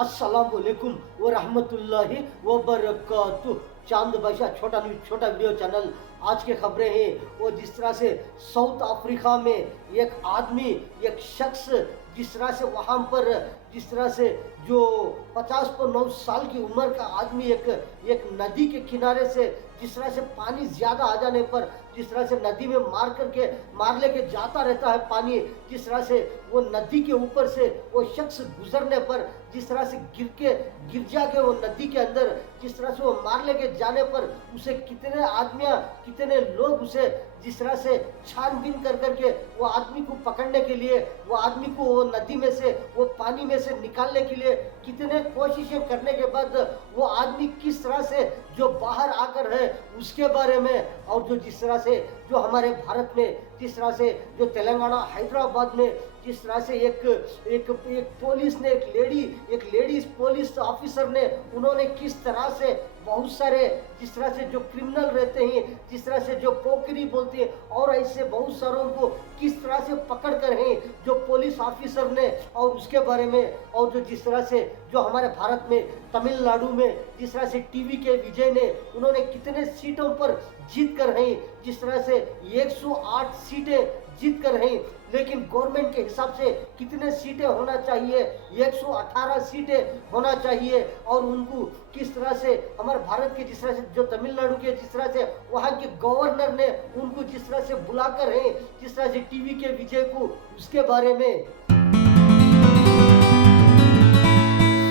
अस्सलामुअलैकुम व रहमतुल्लाहि व बरकातुहू। चांद बादशाह छोटा वीडियो चैनल। आज की खबरें हैं वो जिस तरह से साउथ अफ्रीका में एक आदमी, एक शख्स जिस तरह से वहाँ पर जिस तरह से जो 50 पर 9 साल की उम्र का आदमी एक नदी के किनारे से जिस तरह से पानी ज्यादा आ जाने पर जिस तरह से नदी में मार लेके जाता रहता है पानी। जिस तरह से वो नदी के ऊपर से वो शख्स गुजरने पर जिस तरह से गिर जाके वो नदी के अंदर जिस तरह से वो मार लेके जाने पर उसे कितने आदमियां, कितने लोग उसे जिस तरह से छानबीन कर करके वो आदमी को पकड़ने के लिए, वो आदमी को वो नदी में से, वो पानी में से निकालने के लिए कितने कोशिशें करने के बाद वो आदमी किस तरह से जो बाहर आकर है उसके बारे में। और जो जिस तरह से जो हमारे भारत में जिस तरह से जो तेलंगाना हैदराबाद में जिस तरह से एक पुलिस ने एक लेडीज पुलिस ऑफिसर ने उन्होंने किस तरह से बहुत सारे जिस तरह से जो क्रिमिनल रहते हैं, जिस तरह से जो पोकरी बोलते हैं और ऐसे बहुत सारों को किस तरह से पकड़ कर हैं जो पुलिस ऑफिसर ने। और उसके बारे में और जो जिस तरह से जो हमारे भारत में तमिलनाडु में जिस तरह से टीवी के विजय ने उन्होंने कितने सीटों पर जीत कर हैं, जिस तरह से 108 सीटें जीत कर हैं, लेकिन गवर्नमेंट के हिसाब से कितने सीटें होना चाहिए, 118 सीटें होना चाहिए। और उनको किस तरह से हमारे भारत के जिस तरह से जो तमिलनाडु के जिस तरह से वहाँ के गवर्नर ने उनको जिस तरह से बुलाकर है जिस तरह से टीवी के विजय को उसके बारे में।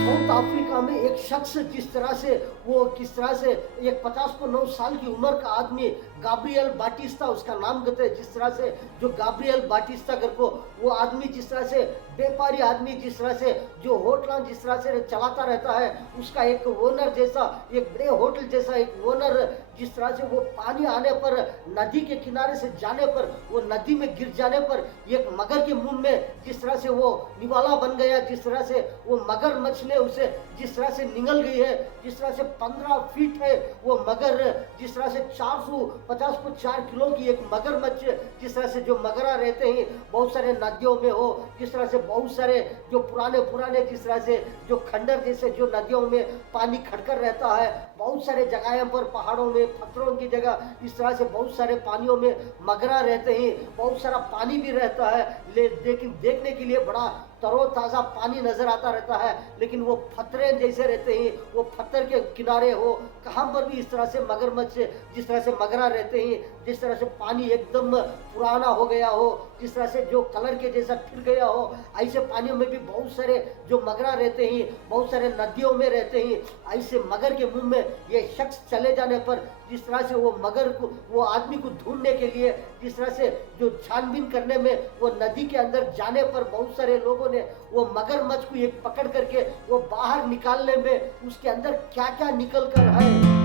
साउथ अफ्रीका में एक शख्स जिस तरह से वो किस तरह से एक 50 पर 9 साल की उम्र का आदमी गाब्रियल बाटिस्टा उसका नाम कहते हैं। जिस तरह से जो गाब्रियल बाटिस्टा कर को वो आदमी जिस तरह से व्यापारी आदमी जिस तरह से जो होटल जिस तरह से चलाता रहता है, उसका एक ओनर जैसा, एक बड़े होटल जैसा एक ओनर जिस तरह से वो पानी आने पर नदी के किनारे से जाने पर वो नदी में गिर जाने पर एक मगर के मुंह में जिस तरह से वो निवाला बन गया। जिस तरह से वो मगर मछली उसे जिस तरह से निगल गई है, जिस तरह से 15 फीट है वो मगर, जिस तरह से 450 पर 4 किलो की एक मगरमच्छ। जिस तरह से जो मगरा रहते हैं बहुत सारे नदियों में हो, जिस तरह से बहुत सारे जो पुराने जिस तरह से जो खंडर जैसे जो नदियों में पानी खड़कर रहता है, बहुत सारे जगहों पर पहाड़ों में पत्थरों की जगह इस तरह से बहुत सारे पानियों में मगरा रहते हैं, बहुत सारा पानी भी रहता है। लेकिन देखने के लिए बड़ा तरोताज़ा पानी नजर आता रहता है, लेकिन वो पत्थरे जैसे रहते हैं, वो पत्थर के किनारे हो कहाँ पर भी इस तरह से मगरमच्छ जिस तरह से मगरा रहते हैं। जिस तरह से पानी एकदम पुराना हो गया हो, जिस तरह से जो कलर के जैसा फिर गया हो, ऐसे पानियों में भी बहुत सारे जो मगरा रहते हैं, बहुत सारे नदियों में रहते हैं। ऐसे मगर के मुंह में ये शख्स चले जाने पर जिस तरह से वो मगर को, वो आदमी को ढूंढने के लिए जिस तरह से जो छानबीन करने में वो नदी के अंदर जाने पर बहुत सारे लोगों ने वो मगरमच्छ को एक पकड़ करके वो बाहर निकालने में उसके अंदर क्या क्या निकल कर है।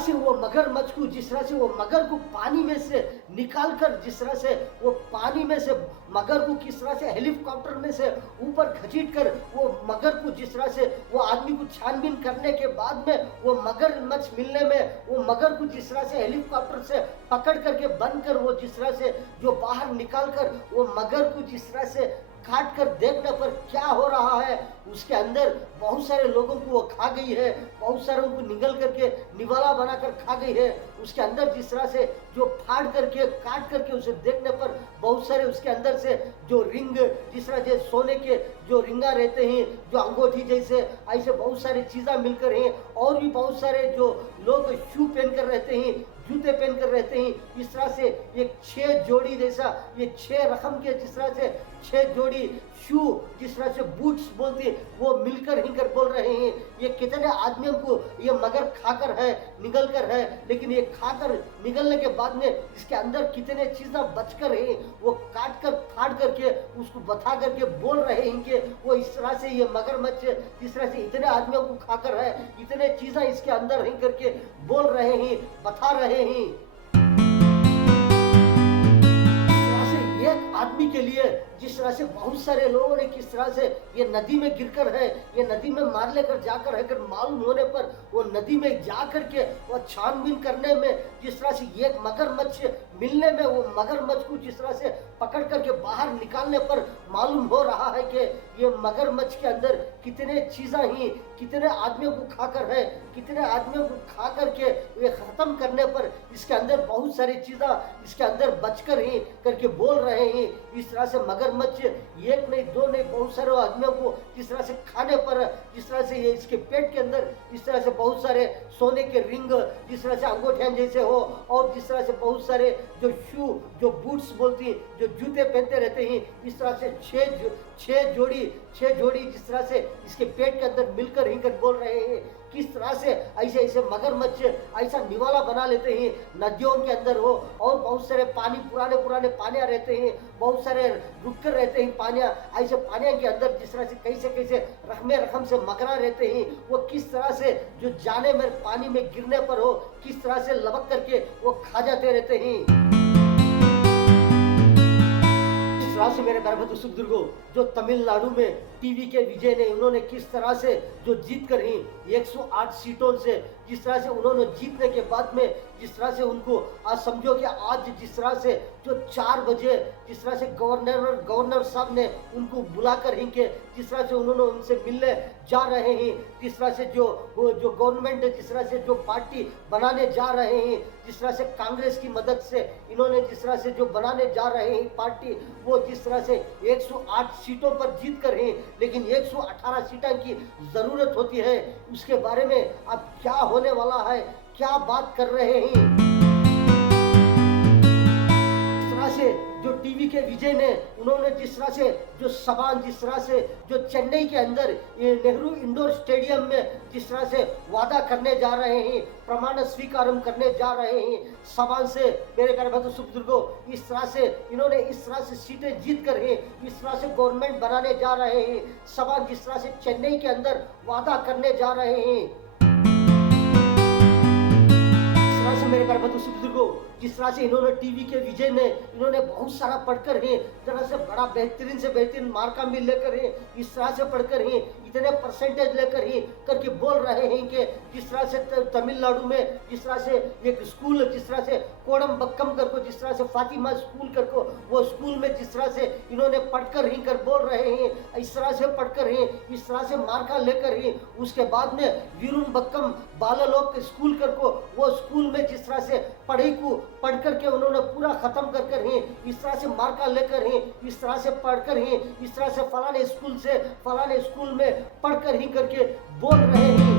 से वो मगरमच्छ को जिस तरह से वो मगर को पानी में से निकाल कर जिस तरह से वो पानी में से मगर को किस तरह से हेलीकॉप्टर में से ऊपर खींच कर वो मगर को जिस तरह से वो आदमी को छानबीन करने के बाद में वो मगरमच्छ मिलने में वो मगर को जिस तरह से हेलीकॉप्टर से पकड़ करके बंद कर वो जिस तरह से जो बाहर निकाल कर वो मगर को जिस तरह से काट कर देखने पर क्या हो रहा है, उसके अंदर बहुत सारे लोगों को वो खा गई है, बहुत सारों को निगल करके निवाला बनाकर खा गई है। उसके अंदर जिस तरह से जो फाड़ करके काट करके उसे देखने पर बहुत सारे उसके अंदर से जो रिंग जिस तरह से सोने के जो रिंगा रहते हैं, जो अंगूठी जैसे ऐसे बहुत सारी चीज़ें मिलकर हैं। और भी बहुत सारे जो लोग शू पहन कर रहते हैं, जूते पहन कर रहते हैं। इस तरह से एक 6 जोड़ी जैसा, ये 6 रकम के जिस तरह से 6 जोड़ी शू जिस तरह से बूट्स बोलते हैं वो मिलकर हिंकर बोल रहे हैं। ये कितने आदमियों को ये मगर खाकर है, निगल कर है, लेकिन ये खाकर निगलने के बाद में इसके अंदर कितने चीज़ें बचकर हैं वो काट कर फाड़ करके उसको बता करके बोल रहे हैं कि वो इस तरह से ये मगरमच्छ इस तरह से इतने आदमियों को खाकर है, इतने चीज़ें इसके अंदर हैं करके बोल रहे हैं, बता रहे हैं। एक आदमी के लिए जिस तरह से बहुत सारे लोगों ने किस तरह से ये नदी में गिरकर है, ये नदी में मार लेकर जाकर है कर मालूम होने पर वो नदी में जा कर के वो छानबीन करने में जिस तरह से एक मगरमच्छ मिलने में वो मगरमच्छ को जिस तरह से पकड़ करके बाहर निकालने पर मालूम हो रहा है कि ये मगरमच्छ के अंदर कितने चीज़ें ही, कितने आदमियों को खाकर है, कितने आदमियों को खा करके ये ख़त्म करने पर इसके अंदर बहुत सारी चीज़ें इसके अंदर बचकर ही करके बोल रहे हैं। इस तरह से मगरमच्छ एक नहीं दो नहीं बहुत सारे आदमियों को जिस तरह से खाने पर, जिस तरह से ये इसके पेट के अंदर इस तरह से बहुत सारे सोने के रिंग, जिस तरह से अंगूठियां जैसे हो, और जिस तरह से बहुत सारे जो शू, जो बूट्स बोलती, जो जूते पहनते रहते हैं, इस तरह से छह जोड़ी जिस तरह से इसके पेट के अंदर मिलकर ही कर बोल रहे हैं। किस तरह से ऐसे ऐसे मगरमच्छ ऐसा निवाला बना लेते हैं नदियों के अंदर हो, और बहुत सारे पानी पुराने पानियाँ रहते हैं, बहुत सारे रुककर रहते हैं पानियाँ, ऐसे पानियों के अंदर जिस तरह से कैसे रकम से मगरा रहते हैं, वो किस तरह से जो जाने में पानी में गिरने पर हो किस तरह से लपक करके वो खा जाते रहते हैं। से मेरे प्यारे बंधु सुखदुर्गो, जो तमिलनाडु में टीवी के विजय ने उन्होंने किस तरह से जो जीत कर ही 108 सीटों से जिस तरह से उन्होंने जीतने के बाद में जिस तरह से उनको आज समझो कि आज जिस तरह से जो 4 बजे जिस तरह से गवर्नर साहब ने उनको बुलाकर ही के जिस तरह से उन्होंने उनसे मिलने जा रहे हैं, जिस तरह से जो गवर्नमेंट जिस तरह से जो पार्टी बनाने जा रहे हैं, जिस तरह से कांग्रेस की मदद से इन्होंने जिस तरह से जो बनाने जा रहे हैं पार्टी, वो जिस तरह से 108 सीटों पर जीत कर हैं, लेकिन 118 सीटों की जरूरत होती है। उसके बारे में अब क्या होने वाला है, क्या बात कर रहे हैं। इस तरह से जो टीवी के विजय ने उन्होंने जिस तरह से जो सवाल जिस तरह से जो चेन्नई के अंदर ये नेहरू इंडोर स्टेडियम में जिस तरह से वादा करने जा रहे हैं, प्रमाण स्वीकार करने जा रहे हैं सवाल से मेरे प्यारे बंधु सुखदुर्गो, इस तरह से इन्होंने इस तरह से सीटें जीत कर हैं, इस तरह से गवर्नमेंट बनाने जा रहे हैं, सवाल जिस तरह से चेन्नई के अंदर वादा करने जा रहे हैं। मेरे प्यारे बंधु सुखदुर्गो, जिस तरह से इन्होंने टीवी के विजय ने इन्होंने बहुत सारा पढ़कर है, तरह से बड़ा बेहतरीन से बेहतरीन मार्का मिल लेकर है, इस तरह से पढ़कर है, इतने परसेंटेज लेकर ही करके बोल रहे हैं कि जिस तरह से तमिलनाडु में जिस तरह से एक स्कूल जिस तरह से कोडम बक्कम करको जिस तरह से फातिमा स्कूल करको वो स्कूल में जिस तरह से इन्होंने पढ़कर ही कर बोल रहे हैं, इस तरह से पढ़कर ही इस तरह से मार्का लेकर ही उसके बाद में वीरुन बक्कम बाललोक स्कूल करको वो स्कूल में जिस तरह से पढ़ाई को पढ़ करके उन्होंने पूरा खत्म कर ही इस तरह से मार्का लेकर ही इस तरह से पढ़कर ही इस तरह से फलाने स्कूल से फलाने स्कूल में पढ़कर ही करके बोल रहे हैं।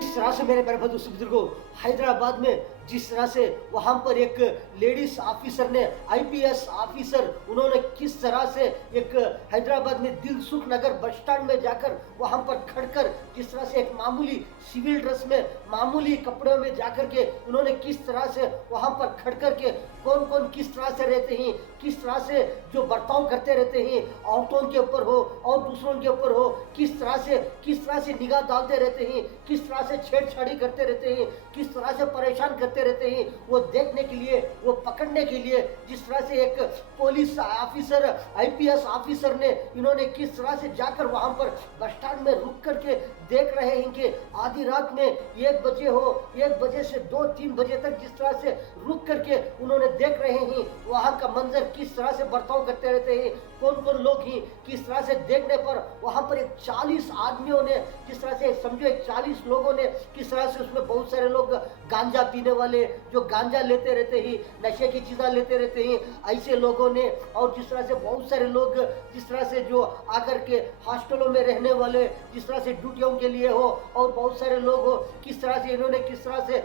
इस तरह से मेरे प्यारे बंधु सुखदुर्गो, हैदराबाद में जिस तरह से वहां पर एक लेडीज ऑफिसर ने आईपीएस ऑफिसर उन्होंने किस तरह से एक हैदराबाद में दिलसुख नगर बस स्टैंड में जाकर वहां पर खड़कर जिस तरह से एक मामूली सिविल ड्रेस में मामूली कपड़ों में जाकर के उन्होंने किस तरह से वहां पर खड़ करके कौन कौन किस तरह से रहते हैं, किस तरह से जो बर्ताव करते रहते हैं औरतों के ऊपर हो और दूसरों के ऊपर हो, किस तरह से निगाह डालते रहते हैं, किस तरह से छेड़छाड़ी करते रहते हैं, किस तरह से परेशान करते रहते हैं, वो देखने के लिए वो पकड़ने के लिए जिस तरह से एक पुलिस ऑफिसर आईपीएस ऑफिसर ने इन्होंने किस तरह से जाकर वहां पर बस स्टैंड में रुक करके देख रहे हैं कि आधी रात में 1 बजे हो 1 बजे से 2-3 बजे तक जिस तरह से रुक करके उन्होंने देख रहे हैं वहां का मंजर किस तरह से बर्ताव करते रहते हैं, कौन कौन लोग ही किस तरह से देखने पर वहां पर एक 40 आदमियों ने जिस तरह से समझो 40 लोगों ने किस तरह से उसमें बहुत सारे लोग गांजा पीने वाले जो गांजा लेते रहते हैं, नशे की चीज़ें लेते रहते हैं, ऐसे लोगों ने और जिस तरह से बहुत सारे लोग जिस तरह से जो आकर के हॉस्टलों में रहने वाले जिस तरह से ड्यूटियों के लिए हो और बहुत सारे लोग हो किस तरह से इन्होंने किस तरह से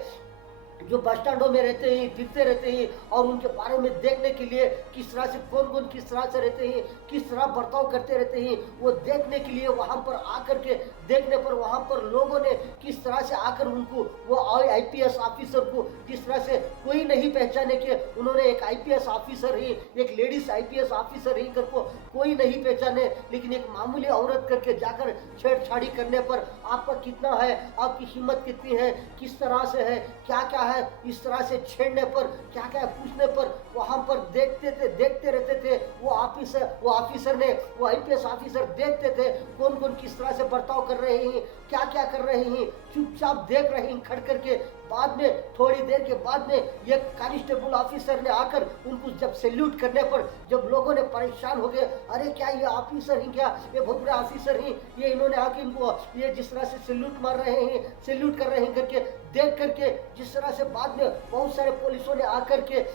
जो बस स्टैंडों में रहते हैं फिरते रहते हैं और उनके बारे में देखने के लिए किस तरह से कौन कौन किस तरह से रहते हैं किस तरह बर्ताव करते रहते हैं वो देखने के लिए वहां पर आकर के देखने पर वहां पर लोगों ने किस तरह से आकर उनको वो आईपीएस ऑफिसर को जिस तरह से कोई नहीं पहचाने के उन्होंने एक आईपीएस ऑफिसर ही एक लेडीज आईपीएस ऑफिसर ही करको कोई नहीं पहचाने लेकिन एक मामूली औरत करके जाकर छेड़छाड़ी करने पर आपका कितना है, आपकी हिम्मत कितनी है, किस तरह से है, क्या क्या है, इस तरह से छेड़ने पर क्या क्या पूछने पर वहां पर देखते रहते थे वो ऑफिसर ने वो आईपीएस ऑफिसर देखते थे कौन कौन किस तरह से बर्ताव कर रहे हैं, क्या क्या कर रहे हैं, चुपचाप देख रहे हैं, खड़ करके बाद में थोड़ी देर के बाद में एक कांस्टेबल ऑफिसर ने आकर उनको जब सैल्यूट करने पर जब लोगों ने परेशान हो गए, अरे क्या ये ऑफिसर हैं, क्या ये बहुत बड़े ऑफिसर हैं, ये इन्होंने आके इनको ये जिस तरह से सैल्यूट मार रहे हैं, सैल्यूट कर रहे हैं करके देख करके जिस तरह से बाद में बहुत सारे पुलिसों ने आकर के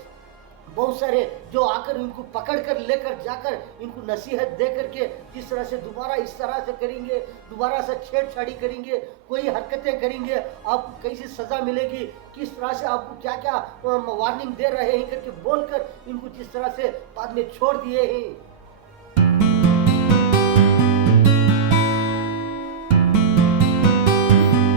बहुत सारे जो आकर इनको पकड़ कर लेकर जाकर इनको नसीहत दे करके जिस तरह से दोबारा इस तरह से करेंगे, दोबारा से छेड़छाड़ी करेंगे, कोई हरकतें करेंगे, आपको कैसी सज़ा मिलेगी, किस तरह से आपको क्या क्या वार्निंग दे रहे हैं करके बोलकर इनको जिस तरह से बाद में छोड़ दिए हैं।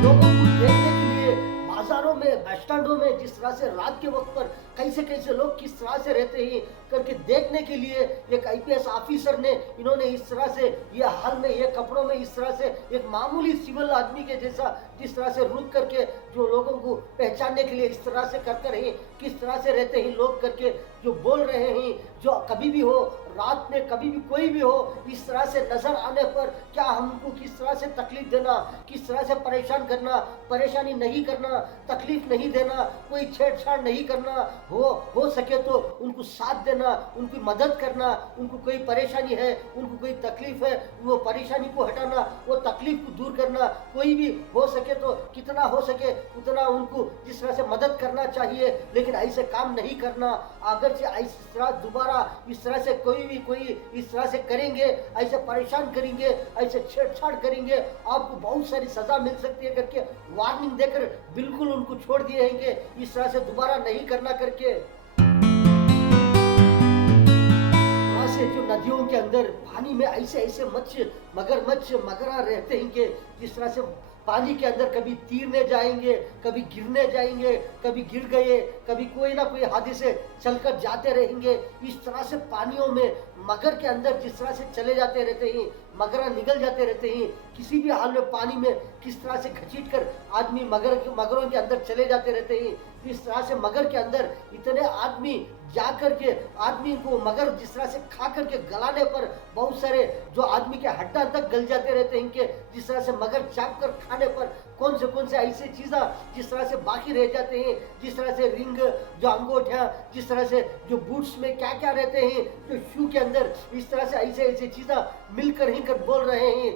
लोगों को देखने के लिए बाजारों में, बस स्टैंडों में जिस तरह से रात के वक्त पर कैसे कैसे लोग किस तरह से रहते हैं करके देखने के लिए एक आईपीएस ऑफिसर ने इन्होंने इस तरह से ये हाल में ये कपड़ों में इस तरह से एक मामूली सिविल आदमी के जैसा जिस तरह से रुक करके जो लोगों को पहचानने के लिए इस तरह से करते रहे, किस तरह से रहते हैं लोग करके जो बोल रहे हैं, जो कभी भी हो रात में कभी भी कोई भी हो इस तरह से नजर आने पर क्या हमको किस तरह से तकलीफ देना, किस तरह से परेशान करना, परेशानी नहीं करना, तकलीफ नहीं देना, कोई छेड़छाड़ नहीं करना, हो सके तो उनको साथ देना, उनकी मदद करना, उनको कोई परेशानी है, उनको कोई तकलीफ है, वो परेशानी को हटाना, वो तकलीफ को दूर करना, कोई भी हो सके तो कितना हो सके उतना उनको जिस तरह से मदद करना चाहिए, लेकिन ऐसे काम नहीं करना। अगर से इस तरह दोबारा इस तरह से कोई इस तरह से करेंगे, ऐसे परेशान करेंगे, ऐसे छेड़छाड़ करेंगे, आपको बहुत सारी सजा मिल सकती है करके वार्निंग देकर बिल्कुल उनको छोड़ दिए हैं, इस तरह से दोबारा नहीं करना करके। से जो नदियों के अंदर पानी में ऐसे ऐसे मगरमच्छ मगरा रहते हैं कि जिस तरह से पानी के अंदर कभी तीरने जाएंगे, कभी गिरने जाएंगे, कभी गिर गए, कभी कोई ना कोई हादसे चलकर जाते रहेंगे। इस तरह से पानियों में मगर के अंदर जिस तरह से चले जाते रहते हैं, मगरा निकल जाते रहते हैं, किसी भी हाल में पानी में किस तरह से घसीट कर आदमी मगरों के अंदर चले जाते रहते हैं। इस तरह से मगर के अंदर इतने आदमी जा करके आदमी को मगर जिस तरह से खा करके गलाने पर बहुत सारे जो आदमी के हड्डा तक गल जाते रहते हैं इनके, जिस तरह से मगर चाप कर खाने पर कौन से ऐसी चीज़ें जिस तरह से बाकी रह जाते हैं, जिस तरह से रिंग, जो अंगूठियाँ, जिस तरह से जो बूट्स में क्या क्या रहते हैं, जो शू के अंदर इस तरह से ऐसे चीज़ें मिलकर ही कर बोल रहे हैं।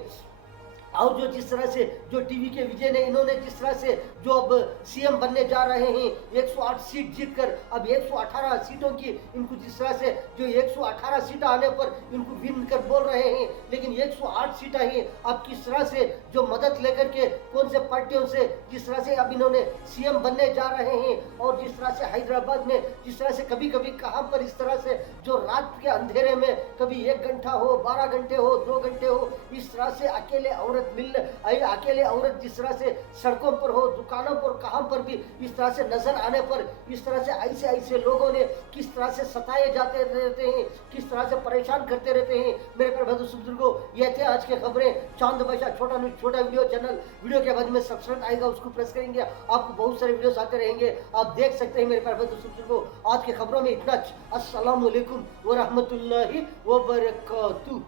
और जो जिस तरह से जो टीवी के विजय ने इन्होंने जिस तरह से जो अब सीएम बनने जा रहे हैं 108 सीट जीतकर अब 118 सीटों की इनको जिस तरह से जो 118 सीट आने पर इनको विन कर बोल रहे हैं, लेकिन 108 सीट ही अब किस तरह से जो मदद लेकर के कौन से पार्टियों से जिस तरह से अब इन्होंने सीएम बनने जा रहे हैं। और जिस तरह से हैदराबाद में जिस तरह से कभी कभी कहाँ पर इस तरह से जो रात के अंधेरे में कभी 1 घंटा हो, 12 घंटे हो, 2 घंटे हो, इस तरह से अकेले अकेले औरत जिस तरह से सड़कों पर हो, दुकानों पर, कहाँ पर भी इस तरह से नजर आने पर इस तरह से ऐसे लोगों ने किस तरह से सताए जाते रहते हैं, किस तरह से परेशान करते रहते हैं। मेरे प्यारे भाई बुजुर्गों, ये थे आज के खबरें चांद बादशाह छोटा न्यूज छोटा वीडियो चैनल। वीडियो के बाद में सब्सक्राइब आएगा, उसको प्रेस करेंगे, आपको बहुत सारे वीडियोस आते रहेंगे, आप देख सकते हैं। मेरे प्यारे भाई बुजुर्गों, आज के खबरों में इतना। अस्सलाम वालेकुम व रहमतुल्लाहि व बरकातहू।